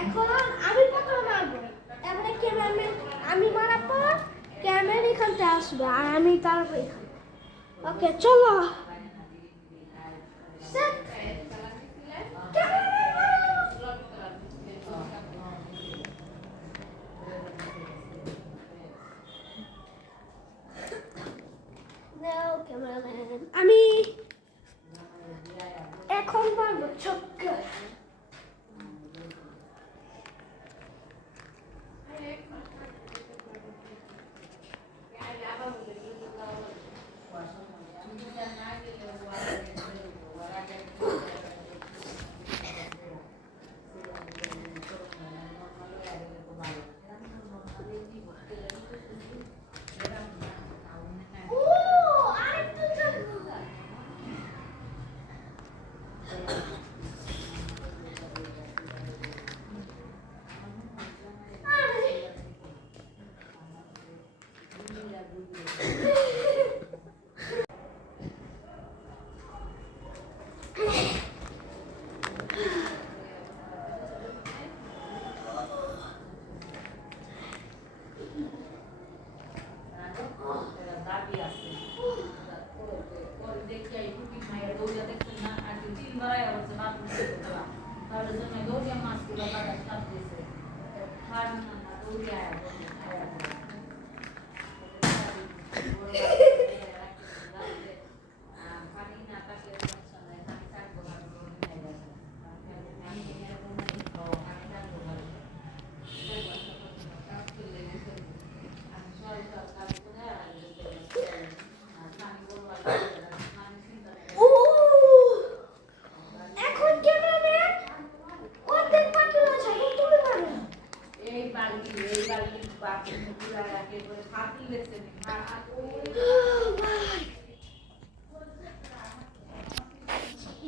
এখন আমি প্রথম মারবো, তারপরে ক্যামেরাম্যান আমি মারার পর ক্যামেরা এখানতে আসবে আর আমি তারপর এখানে। ওকে চলো। Set. No, cameraman. আমি এখন মারবো চক্কর।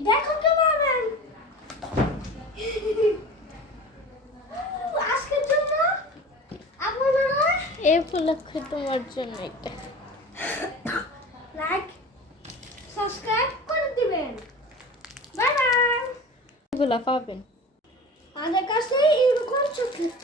দেখো ক্যামেরাম্যান, আজকের জন্য আপনারা এই উপলক্ষে তোমার জন্য একটা লাইক সাবস্ক্রাইব করে দিবেন। Bye bye. এগুলা পাবেন আমাদের কাছে এরকম চকলেট